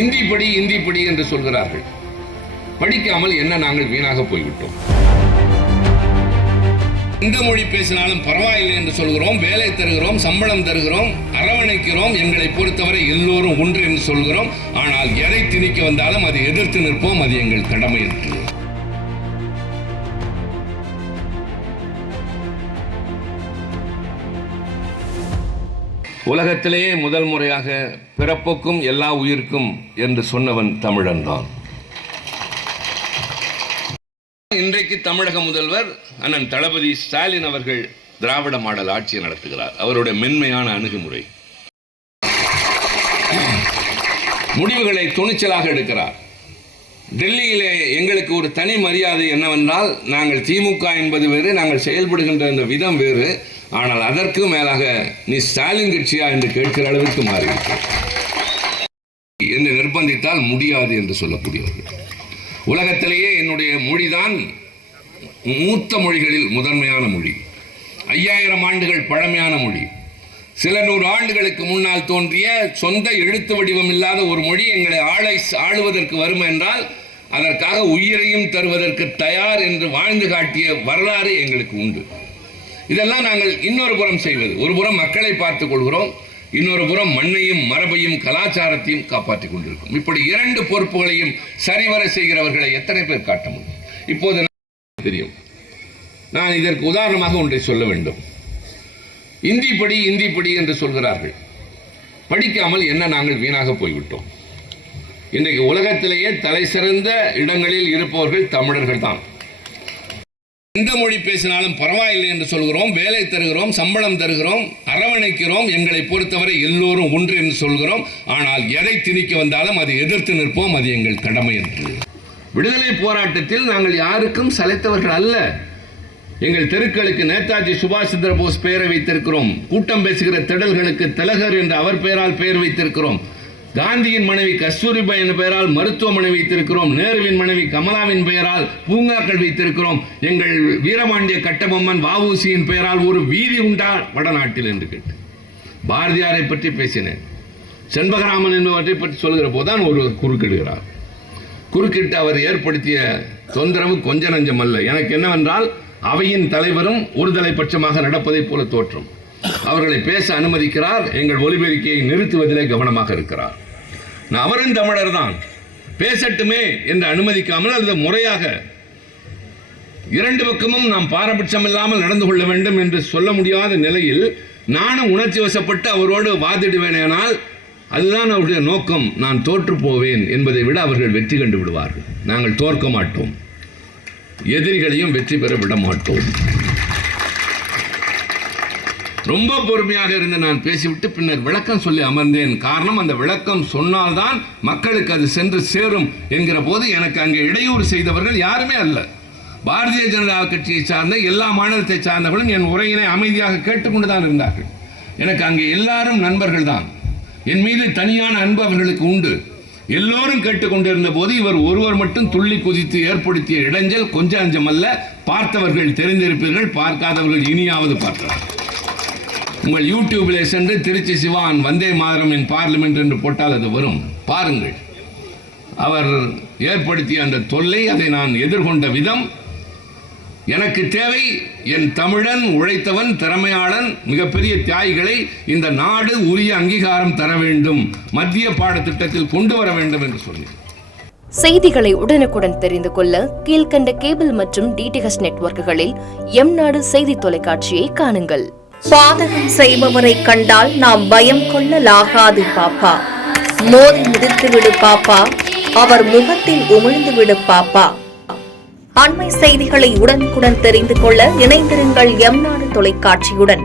இந்தி படி இந்தி படி என்று சொல்கிறார்கள். படிக்காமல் என்ன நாங்கள் வீணாக போய்விட்டோம். எந்த மொழி பேசினாலும் பரவாயில்லை என்று சொல்கிறோம், வேலை தருகிறோம், சம்பளம் தருகிறோம், அரவணைக்கிறோம், எங்களை பொறுத்தவரை எல்லோரும் ஒன்று என்று சொல்கிறோம். ஆனால் எதை திணிக்க வந்தாலும் அதை எதிர்த்து நிற்போம். அது எங்கள் கடமை என்று. உலகத்திலேயே முதல் முறையாக பிறப்புக்கும் எல்லா உயிர்க்கும் என்று சொன்னவன் தமிழன் தான். இன்றைக்கு தமிழக முதல்வர் அண்ணன் தளபதி ஸ்டாலின் அவர்கள் திராவிட மாடல் ஆட்சியை நடத்துகிறார். அவருடைய மென்மையான அணுகுமுறை, முடிவுகளை துணிச்சலாக எடுக்கிறார். டெல்லியிலே எங்களுக்கு ஒரு தனி மரியாதை என்னவென்றால், நாங்கள் திமுக என்பது வேறு, நாங்கள் செயல்படுகின்ற இந்த விதம் வேறு. ஆனால் அதற்கு மேலாக நீ ஸ்டாலின் கட்சியா என்று கேட்கிற அளவிற்கு மாறிவிட்டார். என்னை நிர்பந்தித்தால் முடியாது என்று சொல்லக்கூடியவர்கள். உலகத்திலேயே என்னுடைய மொழிதான் மூத்த மொழிகளில் முதன்மையான மொழி. 5000 ஆண்டுகள் பழமையான மொழி. சில 100 ஆண்டுகளுக்கு முன்னால் தோன்றிய சொந்த எழுத்து வடிவம் இல்லாத ஒரு மொழி எங்களை ஆளுவதற்கு வரும் என்றால் அதற்காக உயிரையும் தருவதற்கு தயார் என்று வாழ்ந்து காட்டிய வரலாறு எங்களுக்கு உண்டு. இதெல்லாம் நாங்கள் இன்னொரு புறம் செய்வது. ஒரு புறம் மக்களை பார்த்துக் கொள்கிறோம், இன்னொரு புறம் மண்ணையும் மரபையும் கலாச்சாரத்தையும் காப்பாற்றிக் கொண்டிருக்கும். இப்படி 2 பொறுப்புகளையும் சரிவர செய்கிறவர்களை எத்தனை பேர் காட்ட முடியும்? இப்போது தெரியும். நான் இதற்கு உதாரணமாக ஒன்றை சொல்ல வேண்டும். இந்தி படி இந்தி படி என்று சொல்கிறார்கள். படிக்காமல் என்ன நாங்கள் வீணாக போய்விட்டோம். இன்றைக்கு உலகத்திலேயே தலை சிறந்த இடங்களில் இருப்பவர்கள் தமிழர்கள் தான். எந்த மொழி பேசினாலும் பரவாயில்லை என்று சொல்கிறோம், வேலை தருகிறோம், சம்பளம் தருகிறோம், அரவணைக்கிறோம், எங்களை பொறுத்தவரை எல்லோரும் ஒன்று என்று சொல்கிறோம். ஆனால் எதை திணிக்க வந்தாலும் அதை எதிர்த்து நிற்போம். அது எங்கள் கடமை என்று. விடுதலை போராட்டத்தில் நாங்கள் யாருக்கும் சளைத்தவர்கள் அல்ல. எங்கள் தெருக்களுக்கு நேதாஜி சுபாஷ் சந்திர போஸ் பெயரை வைத்திருக்கிறோம். கூட்டம் பேசுகிற திடல்களுக்கு திலகர் என்று அவர் பெயரால் பெயர் வைத்திருக்கிறோம். காந்தியின் மனைவி கஸ்தூரிபாய் என்ற பெயரால் மருத்துவமனை வைத்திருக்கிறோம். நேருவின் மனைவி கமலாவின் பெயரால் பூங்காக்கள் வைத்திருக்கிறோம். எங்கள் வீரபாண்டிய கட்டபொம்மன் வஉசியின் பெயரால் ஒரு வீதி உண்டா வடநாட்டில் என்று கேட்டு பாரதியாரை பற்றி பேசினேன். செண்பகராமன் என்பவற்றை பற்றி சொல்கிற போதுதான் ஒரு குறுக்கிடுகிறார். குறுக்கிட்டு அவர் ஏற்படுத்திய தொந்தரவு கொஞ்ச நஞ்சம் அல்ல. எனக்கு என்னவென்றால், அவையின் தலைவரும் ஒருதலை பட்சமாக நடப்பதைப் போல தோற்றும். அவர்களை பேச அனுமதிக்கிறார். எங்கள் ஒலிபெருக்கியை நிறுத்துவதிலே கவனமாக இருக்கிறார். அவரும் தமிழர் தான், பேசட்டுமே என்று அனுமதிக்காமல் அல்லது முறையாக 2 பக்கமும் நாம் பாரபட்சம் இல்லாமல் நடந்து கொள்ள வேண்டும் என்று சொல்ல முடியாத நிலையில் நானும் உணர்ச்சி வசப்பட்டு அவரோடு வாதிடுவேனால் அதுதான் அவருடைய நோக்கம். நான் தோற்று போவேன் என்பதை விட அவர்கள் வெற்றி கண்டு விடுவார்கள். நாங்கள் தோற்க மாட்டோம், எதிரிகளையும் வெற்றி பெற விட மாட்டோம். ரொம்ப பொறுமையாக இருந்து நான் பேசிவிட்டு பின்னர் விளக்கம் சொல்லி அமர்ந்தேன். காரணம், அந்த விளக்கம் சொன்னால்தான் மக்களுக்கு அது சென்று சேரும் என்கிற போது எனக்கு அங்கே இடையூறு செய்தவர்கள் யாருமே அல்ல. பாரதிய ஜனதா கட்சியை சார்ந்த எல்லா மாநிலத்தை சார்ந்தவர்களும் என் உரையினை அமைதியாக கேட்டுக்கொண்டு தான் இருந்தார்கள். எனக்கு அங்கே எல்லாரும் நண்பர்கள் தான். என் மீது தனியான அன்பு அவர்களுக்கு உண்டு. எல்லோரும் கேட்டுக்கொண்டிருந்த போது இவர் ஒருவர் மட்டும் துள்ளி குதித்து ஏற்படுத்திய இடைஞ்சல் கொஞ்சம் அஞ்சம் அல்ல. பார்த்தவர்கள் தெரிந்திருப்பீர்கள், பார்க்காதவர்கள் இனியாவது பார்க்கலாம். உங்கள் யூடியூபிலே சென்று திருச்சி சிவான் வந்தே மாதரம் இன் பார்லிமெண்ட் என்று போட்டால் அது வரும், பாருங்கள். அவர் ஏற்படுத்திய அந்த தொல்லை, அதை நான் எதிர்கொண்ட விதம் எனக்கு தேவை. என் தமிழன், உழைத்தவன், திறமையாளன், மிகப்பெரிய தியாகிகளை இந்த நாடு உரிய அங்கீகாரம் தர வேண்டும், மத்திய பாடத்திட்டத்தில் கொண்டு வர வேண்டும் என்று சொன்னேன். செய்திகளை உடனுக்குடன் தெரிந்து கொள்ள கீழ்கண்ட கேபிள் மற்றும் டிடிஎச் நெட்வொர்க்குகளில் எம்நாடு செய்தி தொலைக்காட்சியை காணுங்கள். பாதகம் செய்பவரை கண்டால் நாம் பயம் கொள்ளலாகாது பாப்பா. மோதி மிதித்துவிடு பாப்பா, அவர் முகத்தில் உமிழ்ந்துவிடு பாப்பா. அண்மை செய்திகளை உடனுக்குடன் தெரிந்து கொள்ள இணைந்திருங்கள் எம்நாடு தொலைக்காட்சியுடன்.